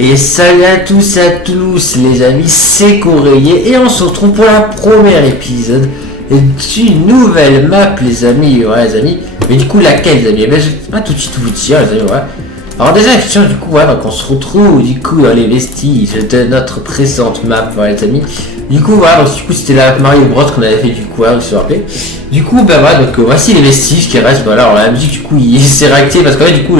Et salut à tous et à tous les amis, c'est Courrier et on se retrouve pour la première épisode d'une nouvelle map les amis, mais du coup laquelle les amis? Je vais pas tout de suite vous dire les amis, Alors déjà effectivement du coup donc on se retrouve du coup dans les vestiges de notre précédente map les amis. Du coup donc du coup c'était la Mario Bros qu'on avait fait du coup vous vous rappelez. Du coup donc voici les vestiges qui restent, alors la musique du coup il s'est réactivé parce que du coup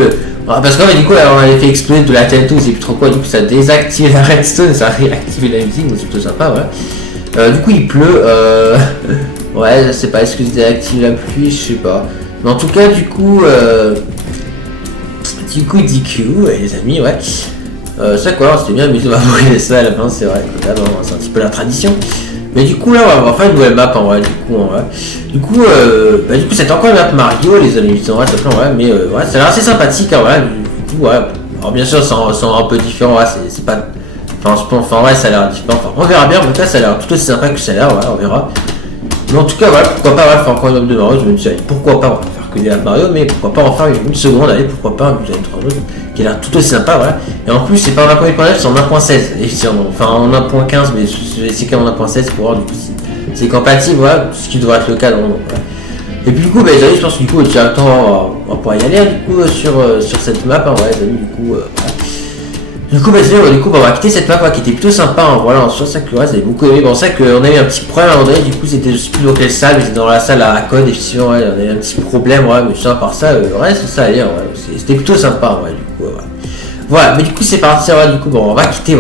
parce qu'en fait, du coup, on avait fait exploser de la tête, c'est plus trop quoi, du coup, ça a désactivé la redstone, ça a réactivé la musique, donc c'est plutôt sympa, voilà. Du coup, il pleut, ouais, je sais pas, est-ce que je désactive la pluie, je sais pas. Mais en tout cas, du coup, DQ, les amis, ouais. Ça quoi, c'était bien, mais on va brûler ça à la fin, c'est vrai, c'est un petit peu la tradition. Mais du coup là on va faire une nouvelle map en vrai, du coup c'est encore une map Mario les amis, en vrai, mais ça a l'air assez sympathique du coup alors bien sûr c'est un peu différent, c'est pas, ouais ça a l'air différent, on verra bien, mais en tout cas ça a l'air tout aussi sympa que ça a l'air, on verra. Mais en tout cas pourquoi pas faire encore une map de Mario, je me dis pourquoi pas, on va faire que des maps Mario, mais pourquoi pas en faire une seconde, allez pourquoi pas, vous avez trois autres qui a l'air tout aussi sympa, et en plus c'est pas en 1.9, c'est en 1.16 effectivement, enfin en 1.15 mais c'est quand même en 1.16 pour voir du coup c'est compatible, ce qui devrait être le cas dans le monde, Et puis du coup je pense que du coup directement on va pouvoir y aller du coup sur cette map, du coup on va quitter cette map qui était plutôt sympa, en soi ça que j'avais beaucoup aimé. Bon ça qu'on a eu un petit problème à un moment donné, du coup c'était je sais plus dans quelle salle, mais c'était dans la salle à code, effectivement on a eu un petit problème, mais ça par ça, ça allait, c'était plutôt sympa, du coup voilà, mais du coup c'est parti, du coup on va quitter,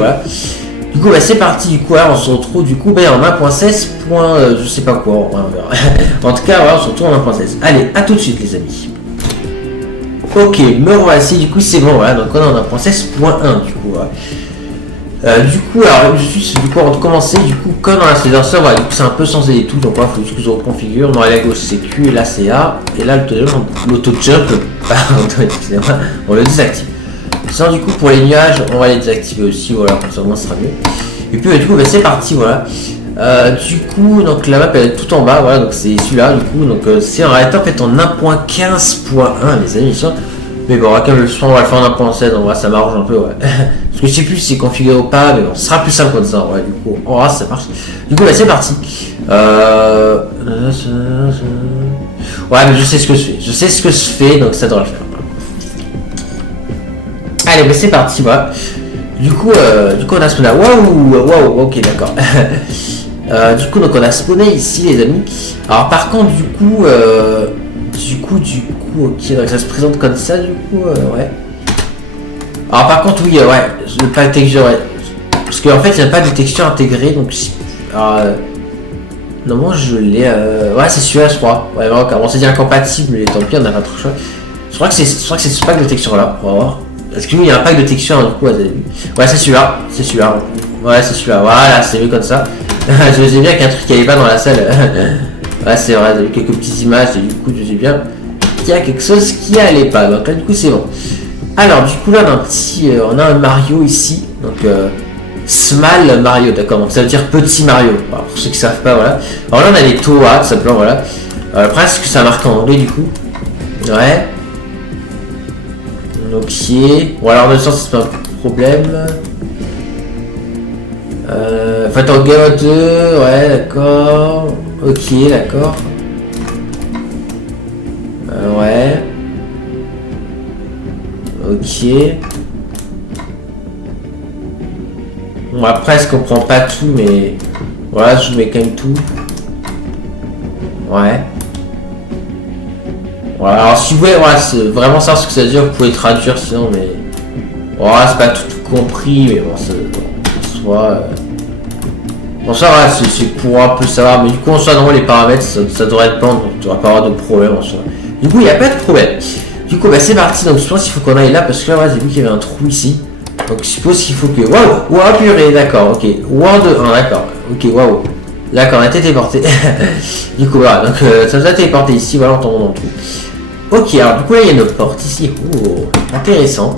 Du coup c'est parti, du coup on se retrouve du coup en 1.16. Je sais pas quoi, on verra. En tout cas on se retrouve en 1.16. Allez, à tout de suite les amis. Ok, me voici, du coup c'est bon, donc on est en 1.16.1 du coup. Alors juste du coup avant de commencer, du coup comme dans la saison, du coup c'est un peu censé et tout, donc il faut juste que je reconfigure. Non, à la gauche c'est Q et là c'est A, et là l'auto-jump, excusez-moi, on le désactive. Sinon du coup pour les nuages on va les désactiver aussi, comme ça au moins ce sera mieux. Et puis du coup c'est parti, du coup donc la map elle est tout en bas, donc c'est celui-là du coup, donc c'est en réalité en fait en 1.15.1 les amis, mais bon quand même le son on va le faire en 1.16, en vrai ça m'arrange un peu, parce que je sais plus si c'est configuré ou pas, mais bon ce sera plus simple comme ça, du coup on verra si ça marche. Du coup c'est parti. Mais je sais ce que je fais, donc ça devrait le faire. Allez, c'est parti, Du coup on a spawné. Waouh, ok, d'accord. Du coup, donc on a spawné ici, les amis. Alors, par contre, du coup, ok, donc ça se présente comme ça, du coup, Alors, par contre, oui, je n'ai pas de texture, Parce qu'en fait, il n'y a pas de texture intégrée, donc. Non, moi je l'ai. C'est celui-là, je crois. On s'est dit incompatible, mais tant pis, on n'a pas trop le choix. Je crois que c'est ce pack de texture là, on va voir. Parce qu'il y a un pack de texture, du coup, vous avez vu. C'est celui-là. C'est celui-là. Voilà, c'est mieux comme ça. Je sais bien qu'il y a un truc qui n'allait pas dans la salle. C'est vrai, j'ai vu quelques petites images et du coup, je sais bien qu'il y a quelque chose qui n'allait pas. Donc là, du coup, c'est bon. Alors, du coup, là, on a un Mario ici. Donc, Small Mario, d'accord. Donc, ça veut dire petit Mario. Alors, pour ceux qui ne savent pas, Alors là, on a les Toa, tout simplement, presque ça marque en anglais, du coup. Ok, alors de sens c'est pas un problème. Faut en game 2, d'accord. Ok, d'accord. Ok. Bon, après je comprends pas tout, mais je mets quand même tout. Alors si vous voulez vraiment savoir ce que ça veut dire, vous pouvez traduire sinon, mais c'est pas tout compris, mais c'est pour un peu savoir, mais du coup en soi dans les paramètres ça devrait être plein, donc tu devrais pas avoir de problème en soi. Du coup il n'y a pas de problème. Du coup c'est parti, donc je pense qu'il faut qu'on aille là parce que là j'ai vu qu'il y avait un trou ici. Donc je suppose qu'il faut que. Waouh purée, d'accord, ok. World 1, d'accord. Ok, waouh. D'accord, on a été téléporté. Du coup donc ça nous a téléporté ici, on tombe dans le trou. Ok, alors du coup là il y a une porte ici. Intéressant.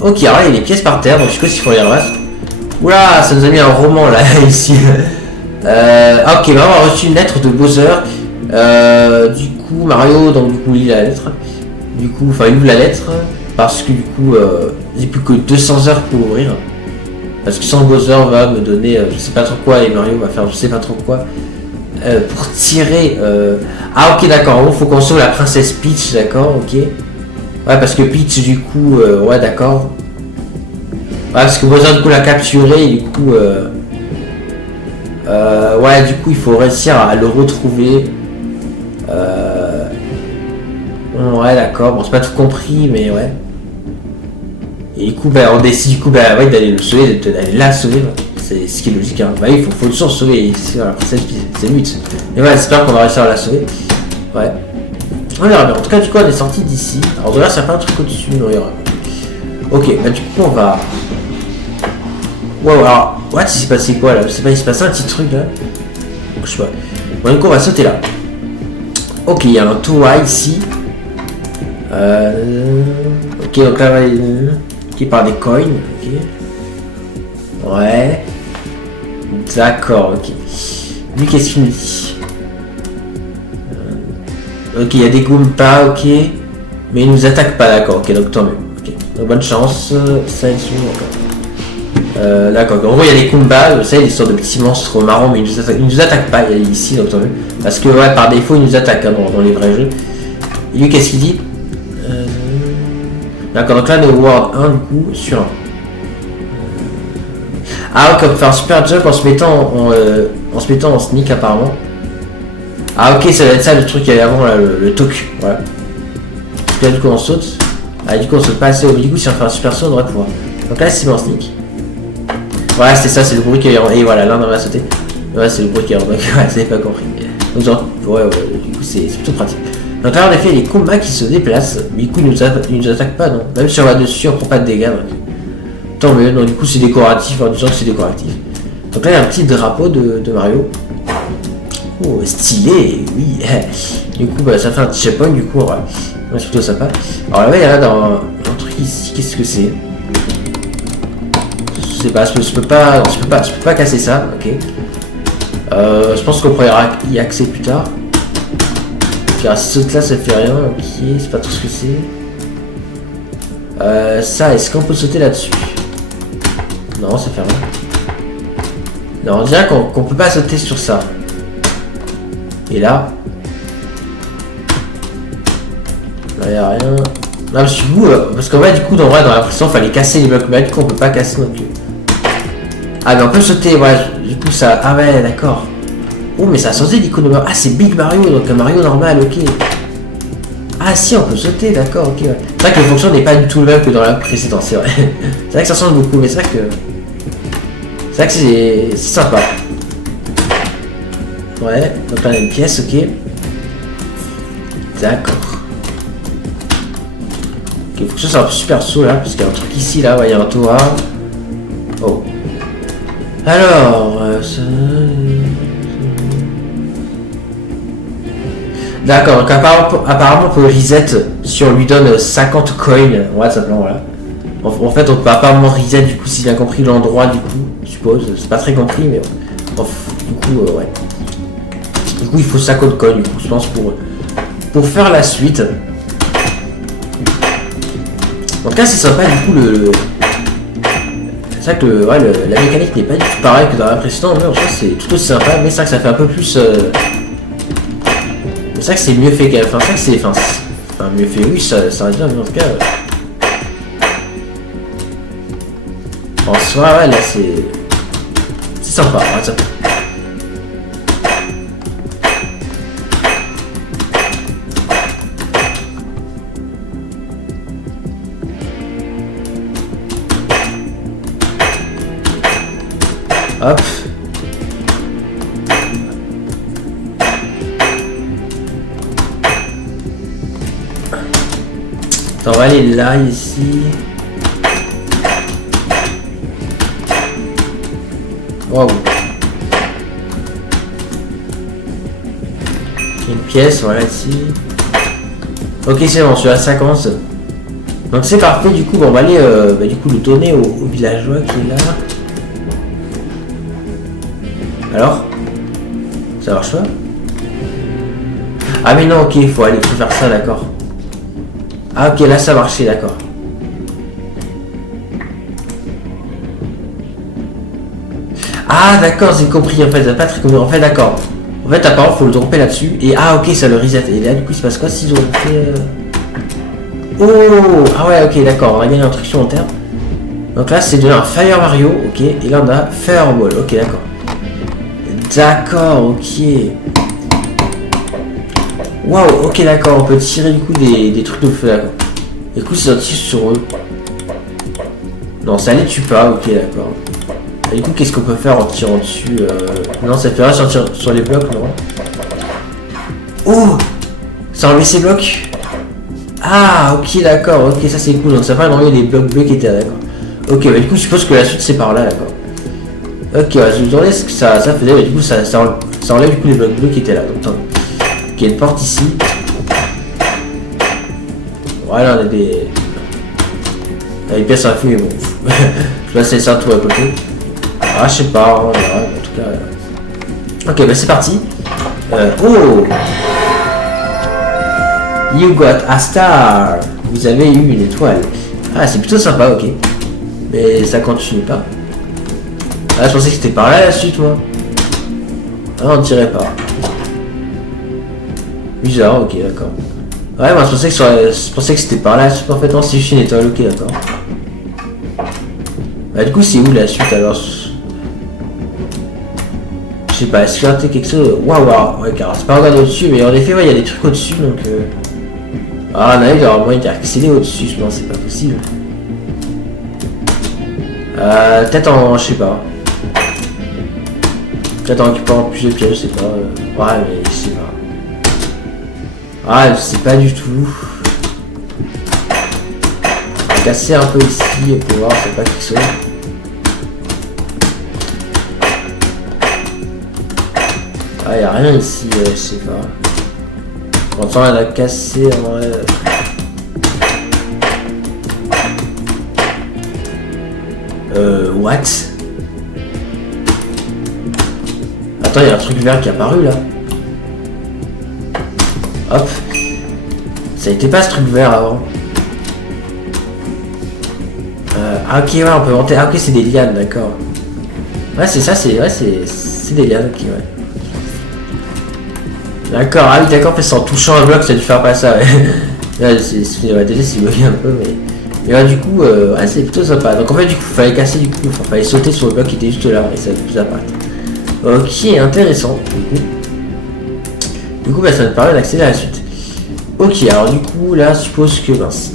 Ok, alors là il y a des pièces par terre, donc je sais pas s'il faut aller à droite. Oula, ça nous a mis un roman là ici. Ok, on a reçu une lettre de Bowser. Du coup Mario, donc du coup il lit la lettre. Du coup, il ouvre la lettre. Parce que du coup, j'ai plus que 200 heures pour ouvrir. Parce que sans Bowser va me donner je sais pas trop quoi et Mario va faire je sais pas trop quoi. Pour tirer... Ah ok d'accord, en gros faut qu'on sauve la princesse Peach, d'accord, ok. Ouais parce que Peach du coup, ouais d'accord. Ouais parce que Bowser du coup l'a capturé et du coup... ouais du coup il faut réussir à le retrouver. Ouais d'accord, bon c'est pas tout compris mais ouais. Et du coup bah on décide du coup bah ouais d'aller le sauver, d'aller la sauver. C'est ce qui est logique, hein. Bah oui, faut toujours sauver, c'est la princesse, c'est le but. Et ouais, j'espère qu'on va réussir à la sauver. Ouais. On verra bien. En tout cas, du coup, on est sorti d'ici. Alors, de là, ça fait un truc au-dessus, non, il y aura. Ok, bah du coup, on va. Wow, alors, what, il s'est passé quoi là? Je sais pas, il s'est passé un petit truc là. Je sais pas. Bon, du coup, on va sauter là. Ok, il y a un toit ici. Ok, donc là, ok, par des coins. Ok. Ouais. D'accord, ok. Lui, qu'est-ce qu'il me dit? Ok, il y a des Goombas, ok. Mais il nous attaque pas, d'accord, ok, donc tant mieux. Ok, donc bonne chance. Ça, ils sont d'accord. D'accord, en gros, il y a des Goombas, vous savez, des sortes de petits monstres marrons, mais ils nous attaquent pas ici, donc tant mieux. Parce que, ouais, par défaut, ils nous attaquent hein, dans les vrais jeux. Et lui, qu'est-ce qu'il dit? D'accord, donc là, on est au World 1, du coup, sur 1. Ah ok, on peut faire un super jump en se mettant en sneak apparemment. Ah ok, ça va être ça le truc qu'il y avait avant là, le talk. Voilà. Là du coup on saute. Ah du coup on saute pas assez haut. Du coup si on fait un super saut on devrait pouvoir. Donc là c'est bon sneak. Voilà c'est ça, c'est le bruit qu'il y avait. Et voilà, là on va sauter. Ouais c'est le bruit qu'il y avait. Donc ouais, vous avez pas compris. Donc genre, ouais, du coup c'est plutôt pratique. Donc là en effet les combats qui se déplacent. Mais du coup ils nous attaquent pas non. Même si on va dessus on prend pas de dégâts. Donc... Tant mieux, donc du coup c'est décoratif, en disant que c'est décoratif. Donc là il y a un petit drapeau de Mario. Oh stylé, oui. Du coup bah, ça fait un petit checkpoint, du coup ouais. C'est plutôt sympa. Alors là il y a dans un truc ici, qu'est-ce que c'est? Je sais pas, je peux pas casser ça, ok. Je pense qu'on pourra y accéder plus tard. Puis alors, si saute là ça fait rien, ok, c'est pas trop ce que c'est. Ça, est-ce qu'on peut sauter là-dessus? Non, ça fait rien. Non, on dirait qu'on peut pas sauter sur ça. Et là... Là, y a rien. Non, parce que vous, parce qu'en vrai, du coup, dans la pression, il fallait casser les blocs. Mais du coup, on peut pas casser non plus. Ah, mais on peut sauter, ouais. Du coup, ça... Ah ouais, d'accord. Oh, mais ça a changé l'icône de Mario. Ah, c'est Big Mario, donc un Mario normal, ok. Ah si, on peut sauter, d'accord, ok. Ouais. C'est vrai que les fonctions n'est pas du tout le même que dans la précédente, c'est vrai. C'est vrai que ça change beaucoup, mais c'est vrai que... C'est vrai que c'est sympa. Ouais, donc là on a une pièce, ok. D'accord. Ok, faut que ça soit un super saut là, parce qu'il y a un truc ici, là, ouais, il y a un toit. Oh. Alors, ça... D'accord, donc apparemment on peut reset si on lui donne 50 coins. Ouais, simplement, voilà. En fait, on peut apparemment reset du coup, si j'ai bien compris l'endroit, du coup, je suppose. C'est pas très compris, mais bon, du coup, ouais. Du coup, il faut 50 coins, du coup, je pense, pour faire la suite. En tout cas, c'est sympa, du coup, c'est vrai que ouais, la mécanique n'est pas du tout pareille que dans la précédente, mais en fait, c'est tout aussi sympa, mais c'est vrai que ça fait un peu plus. C'est vrai que c'est mieux fait qu'elle. Enfin, c'est vrai que c'est. Enfin, mieux fait, oui, ça reste bien, mais en tout cas. En soi, ouais, là, c'est. C'est sympa, ouais, sympa. Hop. On va aller là, ici. Waouh. Une pièce, voilà, ici. Ok, c'est bon, je suis à 50. Donc c'est parfait, du coup, bon, on va aller du coup, le donner au villageois qui est là. Alors? Ça marche pas? Ah mais non, ok, il faut faire ça, d'accord. Ah ok, là ça marchait, d'accord. Ah d'accord, j'ai compris en fait, t'as pas très compris. En fait d'accord. En fait apparemment faut le dropper là-dessus. Et ah ok ça le reset. Et là du coup il se passe quoi s'ils ont fait Oh ah ouais ok d'accord, on a gagné un truc supplémentaire. Donc là c'est devenu un Fire Mario, ok. Et là on a Fireball, ok d'accord. D'accord, ok. Waouh, ok d'accord, on peut tirer du coup des trucs de feu d'accord. Et du coup c'est un tir sur eux. Non ça les tue pas, ok d'accord. Et du coup qu'est-ce qu'on peut faire en tirant dessus Non ça fait rien sur les blocs non. Oh ça a enlevé ces blocs. Ah ok d'accord, ok ça c'est cool, donc ça va enlever les blocs bleus qui étaient là d'accord. Ok bah du coup je suppose que la suite c'est par là d'accord. Ok ouais, je me demandais ce que ça faisait, mais du coup ça enlève du coup les blocs bleus qui étaient là. Donc attends. Ok il y a une porte ici. Voilà on a des pièces à feu mais bon. Je vais laisser ça tout à côté. Ah je sais pas, on verra, en tout cas. Ok bah c'est parti. Oh You got a star. Vous avez eu une étoile. Ah c'est plutôt sympa, ok. Mais ça continue pas. Ah je pensais que c'était par là la suite moi. Ah on dirait pas. Bizarre, ok d'accord. Ouais moi je pensais que c'était par là la suite en fait. Non c'est juste une étoile, ok d'accord. Bah du coup c'est où la suite alors? Je sais pas, est-ce qu'il y a quelque chose? Waouh, ouais car c'est pas regardé au-dessus, mais en effet ouais il y a des trucs au-dessus donc Ah non, il doit avoir moyen d'accéder au-dessus, je pense, c'est pas possible. Peut-être en... je sais pas. Peut-être en récupérant plus de pièges, je sais pas. Ouais, mais je sais pas. Ah, je sais pas du tout. On va casser un peu ici pour voir, c'est pas quelque chose. Ah, y'a rien ici, je sais pas. Enfin, elle a cassé en vrai. What? Attends, il y a un truc vert qui est apparu là. Hop. Ça n'était pas ce truc vert avant. Ah ok, ouais, on peut monter. Ah ok, c'est des lianes, d'accord. Ouais, c'est ça, c'est des lianes, ok, ouais. D'accord, ah oui, d'accord, en fait, en touchant un bloc, ça a dû faire pas ça, ouais. Là, déjà, c'est bugué un peu, mais ouais, du coup, ouais, c'est plutôt sympa. Donc, en fait, du coup, il fallait casser, du coup, il fallait sauter sur le bloc qui était juste là, et ça a plus apparaître. Ok, intéressant, du coup. Du coup, bah, ça me permet d'accéder à la suite. Ok, alors, du coup, là, je suppose que, mince.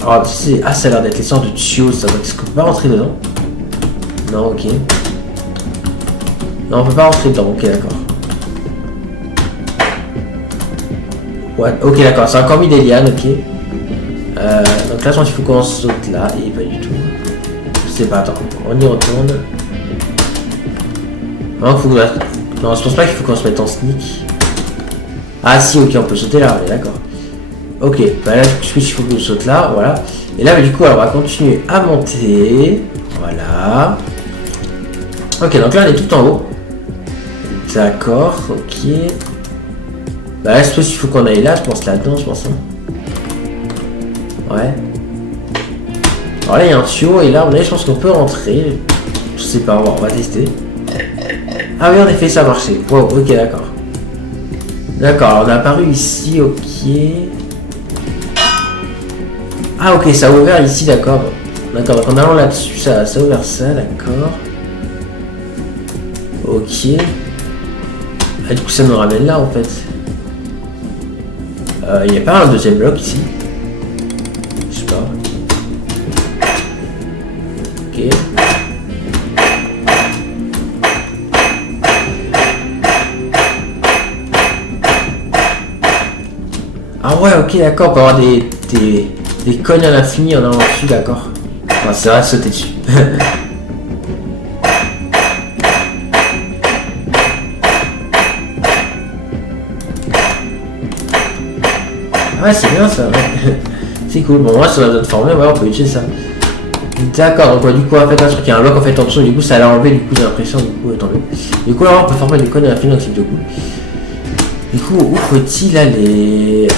Alors, c'est... Ah, ça a l'air d'être les sortes de tuyaux, ça. Donc, est-ce qu'on peut pas rentrer dedans? Non, ok. Non, on peut pas rentrer dedans, ok, d'accord. Ouais, ok d'accord, c'est encore mis des lianes, ok. Donc là je pense qu'il faut qu'on saute là, et pas du tout. Je sais pas, attends, on y retourne. Non, faut que... non je pense pas qu'il faut qu'on se mette en sneak. Ah si, ok, on peut sauter là, ouais, d'accord. Ok, bah là je pense qu'il faut que je saute là, voilà. Et là bah, du coup on va continuer à monter. Voilà. Ok, donc là on est tout en haut. D'accord, ok. Bah là, je suppose qu'il faut qu'on aille là, je pense là-dedans, je pense. Ouais. Alors là, il y a un tuyau, et là, on est, je pense qu'on peut rentrer. Je sais pas, on va tester. Ah oui, en effet, ça a marché. Wow, ok, d'accord. D'accord, alors on a apparu ici, ok. Ah ok, ça a ouvert ici, d'accord. D'accord, donc en allant là-dessus, ça a ouvert ça, d'accord. Ok. Ah, du coup, ça nous ramène là, en fait. Il n'y a pas un deuxième bloc ici? Je sais pas. Ok. Ah ouais, ok, d'accord, on peut avoir des cognes à l'infini en allant dessus, d'accord. Enfin, c'est vrai de sauter dessus. Ouais, c'est bien ça, ouais. C'est cool. Bon, moi, sur la autre formule, ouais, on peut utiliser ça. D'accord, donc ouais, du coup, en fait, un truc, il y a un bloc en fait en dessous, du coup, ça l'a enlevé, du coup, j'ai l'impression, du coup, tant mieux. Du coup, là, on peut former des connes à la fin, donc c'est plutôt cool. Du coup, où faut-il aller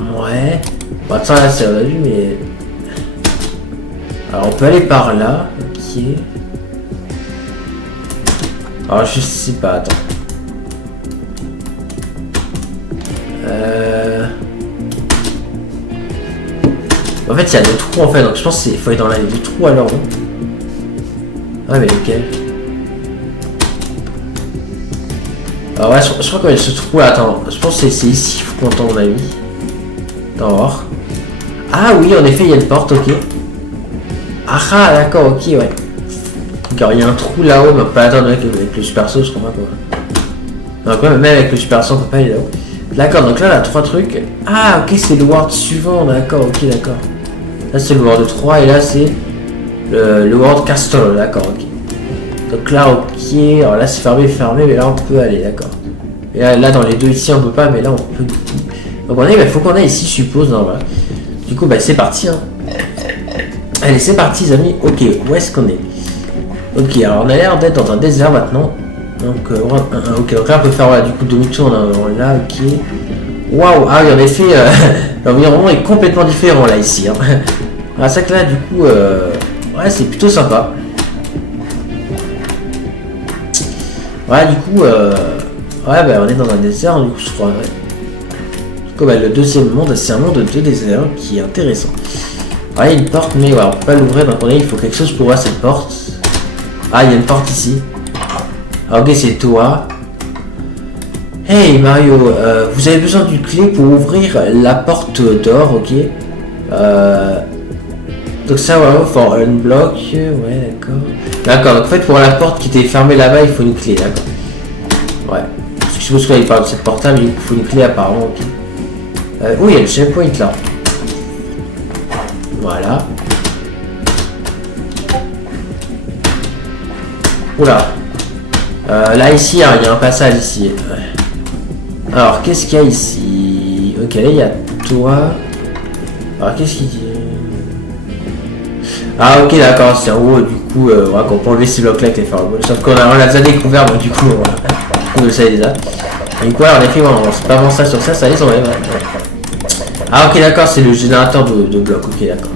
ouais. Bon, ça, là, c'est on a vu, mais. Alors, on peut aller par là, ok. ok. Alors je sais pas, attends. En fait il y a deux trous en fait, donc je pense qu'il faut aller dans les deux trous alors. Ah mais lequel? Ah ouais, je crois qu'il y a ce trou là, attends, je pense que c'est ici, il faut qu'on entende mon avis. Attends, on va voir. Ah oui, en effet, il y a une porte, ok. Ah d'accord, ok, ouais. D'accord, il y a un trou là-haut, mais on peut pas attendre avec le super saut, je crois pas quoi. Donc même avec le super saut, on peut pas aller là-haut. D'accord, donc là, on a trois trucs. Ah ok, c'est le ward suivant, d'accord, ok, d'accord. Là, c'est le ward 3 et là, c'est le ward castle, d'accord, ok. Donc là, ok, alors là, c'est fermé, mais là, on peut aller, d'accord. Et là, dans les deux ici, on peut pas, mais là, on peut. Donc on est, il faut qu'on aille ici, je suppose, non, voilà. Du coup, bah, c'est parti, hein. Allez, c'est parti, les amis. Ok, où est-ce qu'on est? Ok, alors on a l'air d'être dans un désert maintenant. Donc, ok, donc là, on peut faire, voilà, du coup, demi-tour là, ok. Waouh, ah oui, en effet, l'environnement est complètement différent, là, ici. Hein. Ah, ça que là, du coup, ouais, c'est plutôt sympa. Ouais, du coup, ouais, bah, on est dans un désert, du coup, je crois, ouais. Du coup, bah, le deuxième monde, c'est un monde de désert qui est intéressant. Ouais, il y a une porte, mais ouais, on peut pas l'ouvrir, donc il faut quelque chose pour ouvrir cette porte. Ah, il y a une porte ici. Ah, ok, c'est toi. Hey Mario, vous avez besoin d'une clé pour ouvrir la porte d'or, ok. Donc ça, voilà, for unblock, ouais, d'accord. D'accord, donc en fait, pour la porte qui était fermée là-bas, il faut une clé, d'accord. Ouais. Parce que je suppose qu'il parle de cette porte-là, mais il faut une clé apparemment, ok. Oui, il y a le checkpoint là. Voilà. Oula. Là, ici, hein, il y a un passage ici. Alors, qu'est-ce qu'il y a ici? Ok, là, il y a toi. Alors, qu'est-ce qu'il dit? Ah, ok, d'accord, c'est en haut, du coup, voilà, qu'on peut enlever ces blocs-là avec les fireballs. Sauf qu'on a déjà découvert, donc du coup, on le sait déjà. Et quoi, en effet, on sait pas avant ça sur ça, ça les enlève. Ah, ok, d'accord, c'est le générateur de blocs, ok, d'accord.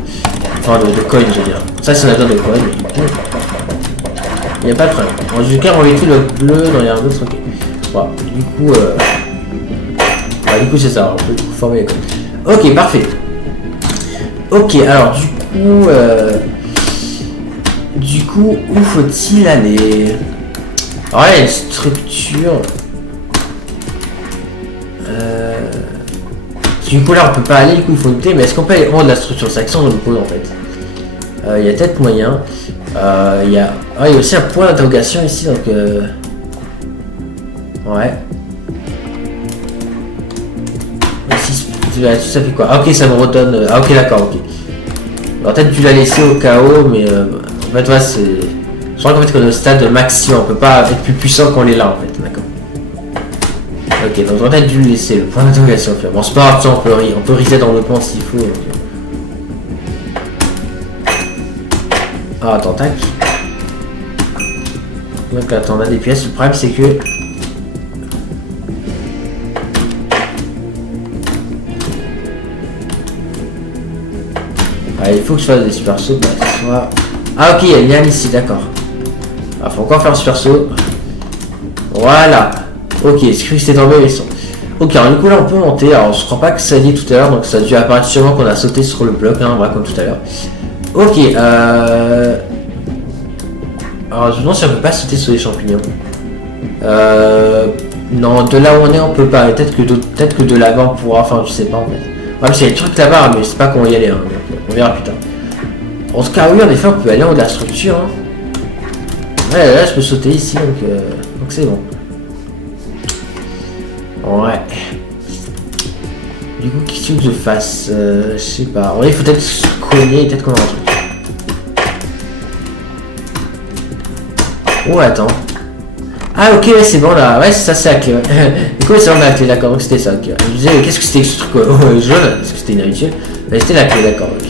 Enfin, de coins, je veux dire. Ça, c'est un générateur de coins, mais du coup, il n'y a pas de problème. En tout cas, on met tout le bleu dans les autres, ok. Voilà, du coup, du coup, c'est ça, on peut former les coins. Ok, parfait. Ok, alors, du coup, où faut-il aller? Alors là, il y a une structure. Du coup, là, on peut pas aller, du coup, il faut une clé, mais est-ce qu'on peut aller en haut de la structure? C'est ça qu'on nous pose, en fait. Il y a peut-être moyen. Il y a aussi un point d'interrogation ici, donc... Ouais. Ça fait quoi? Ah, ok, ça me redonne... Ah, ok, d'accord, ok. Alors peut-être dû la laisser au chaos, mais en fait, ouais, c'est... Je crois qu'en fait, qu'on est au stade maximum, on peut pas être plus puissant qu'on est là, en fait, d'accord. Ok, donc on a peut-être dû le laisser, le point d'interrogation. Bon, c'est pas grave, ça, on peut reset dans l'autre monde s'il faut. Donc... Ah, attends, tac. Donc attends, on a des pièces, le problème c'est que... Ah, il faut que je fasse des super sauts, bah, soit... Ah ok, il y a une liane ici, d'accord. Ah, faut encore faire un super saut. Voilà. Ok, c'est cru que c'était tombé, mais son. Ok, alors du coup là on peut monter. Alors je crois pas que ça a dit tout à l'heure, donc ça a dû apparaître sûrement qu'on a sauté sur le bloc, hein, voilà, comme tout à l'heure. Ok, alors je me demande si on peut pas sauter sur les champignons. Non, de là où on est on peut pas. Peut-être que de là-bas on pourra, enfin je sais pas en fait. Ouais, parce qu'il y a des trucs là-bas, mais je sais pas comment y aller, hein, donc, on verra plus tard. En tout cas, oui, en effet, on peut aller en haut de la structure. Hein. Ouais, là, je peux sauter ici, donc c'est bon. Ouais. Du coup, qu'est-ce que je fasse? Je sais pas. Ouais, il faut peut-être se cogner, peut-être qu'on a un truc. Oh, attends. Ah, ok, ouais, c'est bon là. Ouais, ça, c'est la clé. Ouais. Du coup, c'est bon la clé, d'accord. Donc, c'était ça. Okay. Je me disais, qu'est-ce que c'était que ce truc jaune? Est-ce que c'était inhabituel? Mais c'était la clé, d'accord. Ok.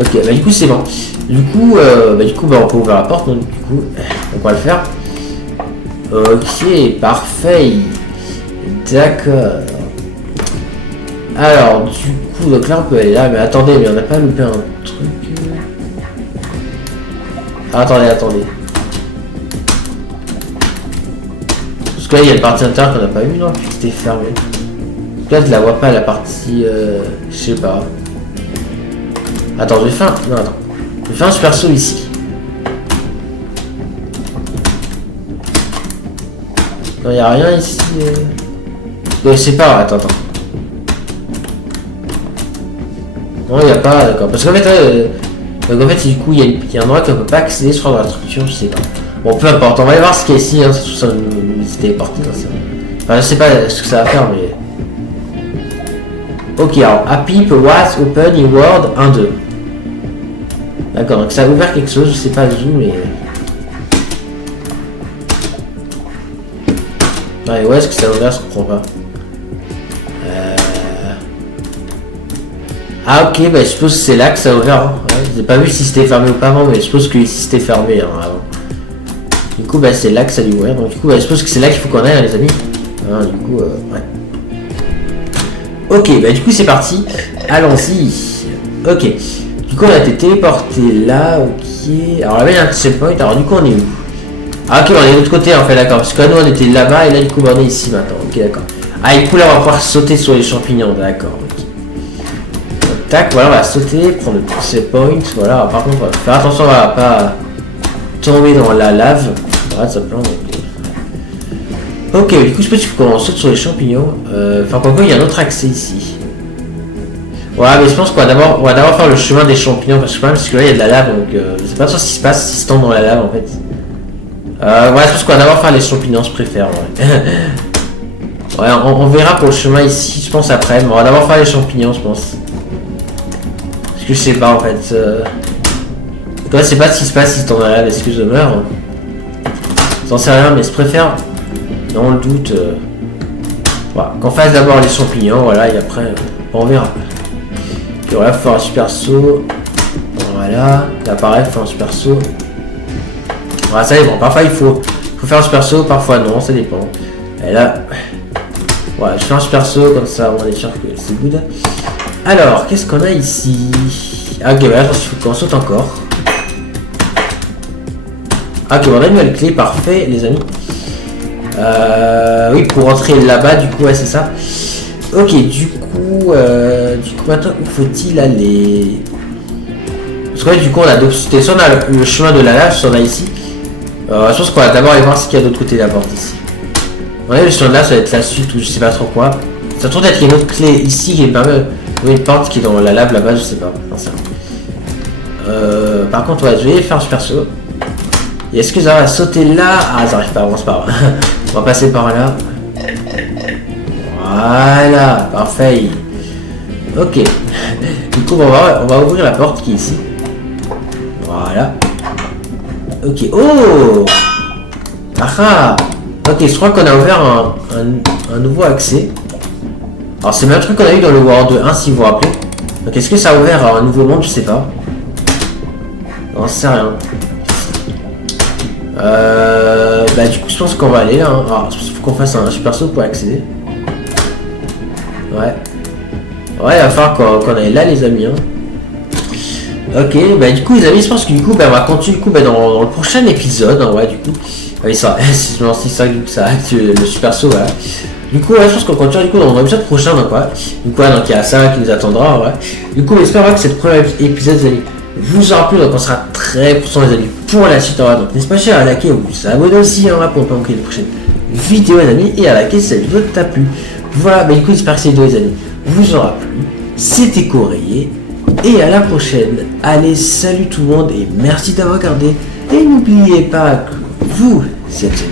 Ok, bah du coup c'est bon. Du coup, on peut ouvrir la porte, donc du coup, on va le faire. Ok, parfait. D'accord. Alors, du coup, donc là on peut aller là, mais attendez, mais on n'a pas loupé un truc. Attendez. Parce que là, il y a une partie intérieure qu'on n'a pas vue, non? Puis c'était fermé. Là, je la vois pas, la partie... je sais pas. Attends, je vais faire... Non, attends. Je vais faire un super saut ici. Non, y a rien ici. Je sais pas, attends. Non, y a pas, d'accord. Parce qu'en fait, du coup, il y a un endroit qu'on peut pas accéder sur la structure, je sais pas. Bon, peu importe, on va aller voir ce qu'il y a ici, hein. Ça nous téléporté dans ça. Enfin, je sais pas ce que ça va faire, mais... Ok, alors, Happy was open in World 1-2. D'accord, donc ça a ouvert quelque chose, je sais pas où, mais... Ouais, où est-ce que ça a ouvert, je comprends pas. Ah ok, bah je suppose que c'est là que ça a ouvert. Hein. Ouais, j'ai pas vu si c'était fermé ou pas avant, mais je suppose que ici c'était fermé hein, avant. Du coup, bah c'est là que ça a dû ouvrir. Donc du coup, bah, je suppose que c'est là qu'il faut qu'on aille, hein, les amis. Hein, du coup, ouais. Ok, bah du coup c'est parti. Allons-y. Ok. Du coup, on a été téléporté là, ok. Alors là, il y a un checkpoint. Alors du coup, on est où? Ah ok, on est de l'autre côté en fait, d'accord. Parce que là, nous on était là-bas et là, du coup, bah, on est ici maintenant. Ok, d'accord. Ah, du coup, là, on va pouvoir sauter sur les champignons, d'accord. Ok. Tac, voilà, on va sauter, prendre le checkpoint, voilà, par contre, on va faire attention à pas tomber dans la lave. Voilà, ça plante. Ok, du coup, je pense qu'il faut qu'on saute sur les champignons. Enfin, quoi, il y a un autre accès ici. Voilà, mais je pense qu'on va d'abord faire le chemin des champignons, parce que là, il y a de la lave, donc je sais pas trop ce qui se passe si se tombe dans la lave, en fait. Ouais, je pense qu'on va d'abord faire les champignons, je préfère, ouais. Ouais, on verra pour le chemin ici, je pense, après, mais on va d'abord faire les champignons, je pense. Je sais pas en fait. Toi, je sais pas ce qui se passe si ton malade, est-ce que je meurs? J'en sais rien, mais je préfère, dans le doute, voilà, qu'on fasse d'abord les champignons, voilà, et après, on verra. Puis voilà, faut faire un super saut. Voilà, là pareil, faut faire un super saut. Voilà, ça dépend. Parfois, il faut faire un super saut, parfois non, ça dépend. Et là, voilà, je fais un super saut, comme ça, on est sûr que c'est good. Alors, qu'est-ce qu'on a ici? Ah, ok, voilà, je pense qu'il faut qu'on saute encore. Ah, ok, on a une nouvelle clé, parfait, les amis. Oui, pour rentrer là-bas, du coup, ouais, c'est ça. Ok, du coup, maintenant, où faut-il aller? Parce que, ouais, du coup, on a d'autres... Soit on a le chemin de la lave, soit on a ici. Je pense qu'on va d'abord aller voir ce qu'il y a de l'autre côté de la porte, ici. Ouais, le chemin de là, ça va être la suite, ou je sais pas trop quoi. Ça trouve d'être une autre clé ici qui permet... Oui, une porte qui est dans la lave là-bas, je sais pas. Non, ça. Par contre, ouais, je vais faire un super saut. Et est-ce que ça va sauter là? Ah, ça arrive pas, bon, c'est pas grave. On va passer par là. Voilà, parfait. Ok. Du coup, on va ouvrir la porte qui est ici. Voilà. Ok. Oh! Ah! Ok, je crois qu'on a ouvert un nouveau accès. Alors c'est le même truc qu'on a eu dans le World 1 si vous vous rappelez. Donc est-ce que ça a ouvert un nouveau monde? Je sais pas. Non, c'est rien. Bah du coup je pense qu'on va aller là. Hein. Alors il faut qu'on fasse un super saut pour accéder. Ouais. Ouais, il va falloir qu'on aille là les amis. Hein. Ok, bah du coup les amis, je pense que du coup bah, on va continuer du coup, bah, dans le prochain épisode. Hein, ouais du coup. Oui ça, c'est ça active le super saut, voilà. Du coup, ouais, je pense qu'on continue du coup dans l'épisode prochain, donc ouais. Du coup, ouais, donc il y a ça qui nous attendra, ouais. Du coup, j'espère que cette première épisode, les amis, vous aura plu, donc on sera très content, les amis, pour la suite, ouais. Donc n'hésitez pas à liker ou vous abonner aussi, hein, pour ne pas manquer les prochaines vidéos, les amis, et à liker si cette vidéo t'a plu. Voilà, bah du coup, j'espère que cette vidéo, les amis, vous aura plu. C'était Coréé, et à la prochaine. Allez, salut tout le monde, et merci d'avoir regardé. Et n'oubliez pas que vous êtes